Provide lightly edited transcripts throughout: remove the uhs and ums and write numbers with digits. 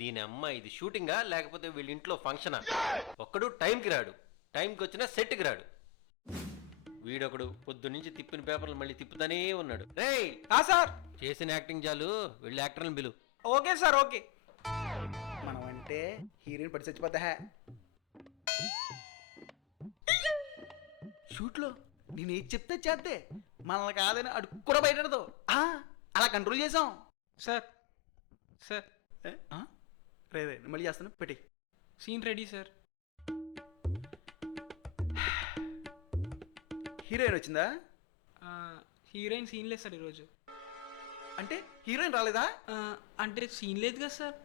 దీని అమ్మ ఇది షూటింగా లేకపోతే వీళ్ళ ఇంట్లో ఫంక్షనా? ఒక్కడు టైంకి రాడు, టైంకి వచ్చినా సెట్కి రాడు. వీడొకడు పొద్దు నుంచి తిప్పిన పేపర్లు మళ్ళీ తిప్పుతానే ఉన్నాడు. రేయ్ సార్ చేసిన యాక్టింగ్ చాలు, వెళ్ళి యాక్టర్ని పిలు. Okay sir okay. మనం అంటే హీరోయిన్ పడి చచ్చిపోతా. షూట్లో నేను ఏది చెప్తే చేద్దే, మనల్ని కాదని అడుగు కూడా బయటడదు. అలా కంట్రోల్ చేసాం సార్. సార్ రే మళ్ళీ చేస్తాను, పెట్టి. Scene ready sir. హీరోయిన్ వచ్చిందా? హీరోయిన్ సీన్ లేదు సార్ ఈరోజు. అంటే హీరోయిన్ రాలేదా? అంటే సీన్ లేదు కదా సార్.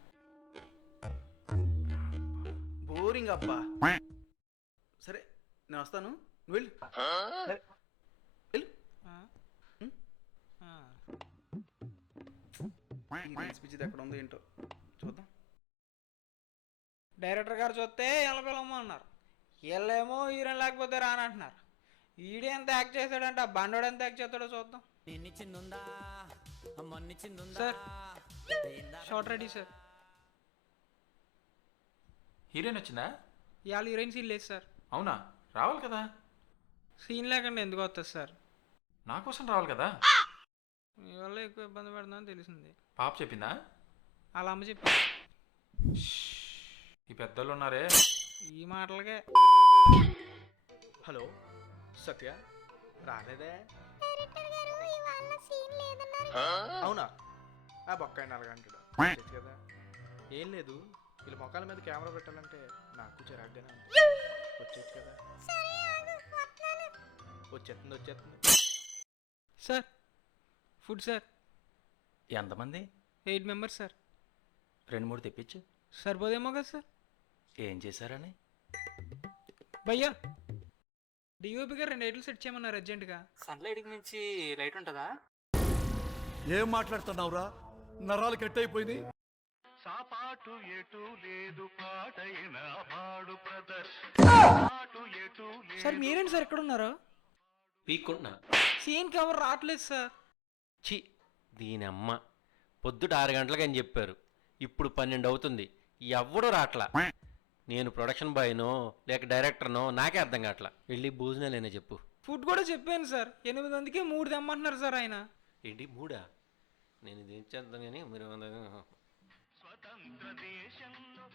బోరింగ్ అబ్బా. సరే నేను వస్తాను, నువ్వు వెళ్ళు. వెళ్ళు. హీరోయిన్ స్పీచ్ ఎక్కడ ఉందో ఏంటో చూద్దాం. డైరెక్టర్ గారు చూస్తే ఎలపిల్లమ్మ అన్నారు, వీళ్ళేమో హీరోయిన్ లేకపోతే రానంటున్నారు. ఈడే ఎంత యాక్ట్ చేశాడంటే ఆ బండోడు ఎంత యాక్ట్ చేస్తాడో చూద్దాం. Sir short ready sir. Heroine వచ్చిందా? ఇవాళ హీరోయిన్ సీన్ లేదు సార్. అవునా? రావాలి కదా. సీన్ లేకుండా ఎందుకు వస్తుంది సార్? నా కోసం రావాలి కదా. మీ వల్ల ఎక్కువ ఇబ్బంది పడుతుందని తెలిసింది. పాప చెప్పిందా? అలా అమ్మ చెప్పి. ఈ పెద్దోళ్ళు ఉన్నారే. ఈ మాటలకే. హలో సత్య, రాలేదే? అవునా? బొక్కాయి నలగంటాడు కదా. ఏం లేదు, వీళ్ళ మొక్కల మీద కెమెరా పెట్టాలంటే నాకు చిరాగ్గానే ఉంది. వచ్చేది కదా. వచ్చేస్తుంది. Sir food sir. ఎంతమంది? 8 మెంబర్స్ సార్. 2-3 తెప్పించు. సరిపోదేమో కదా సార్. ఏం చేశారని? భయ్యా డిఓపి గారు 2 లైట్లు సెట్ చేయమన్నారు అర్జెంటుగా. సన్లైట్కి మించి లైట్ ఉంటుందా? ఏం మాట్లాడుతున్నావురా? నరాలు కట్ అయిపోయింది. సాపాటు ఎటు లేదు పాటైన పాడు బ్రదర్. సార్ మీరేంటి సార్ ఎక్కడ ఉన్నారు? పీక్కుంటున్నా. సీన్కి ఎవరు రావట్లేదు సార్. దీని అమ్మ పొద్దుట 6 గంటలకు అని చెప్పారు, ఇప్పుడు 12 అవుతుంది, ఎవ్వడూ రాట్లా. నేను ప్రొడక్షన్ బాయ్నో లేక డైరెక్టర్నో నాకే అర్థం కావట్లా. వెళ్ళి భోజనాలేనా చెప్పు. ఫుడ్ కూడా చెప్పాను సార్. 8 మందికి 3 తెమ్మంటున్నారు సార్ ఆయన. ఏంటి 3? నేను ఇది చేద్దాం కానీ మీరు స్వతంత్ర దేశంలో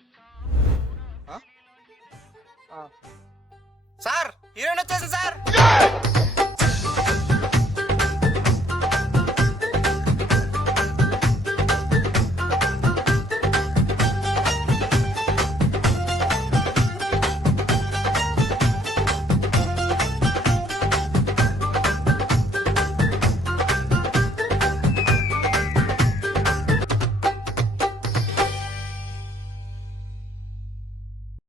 సార్ హీరోయిన్ వచ్చేసింది సార్.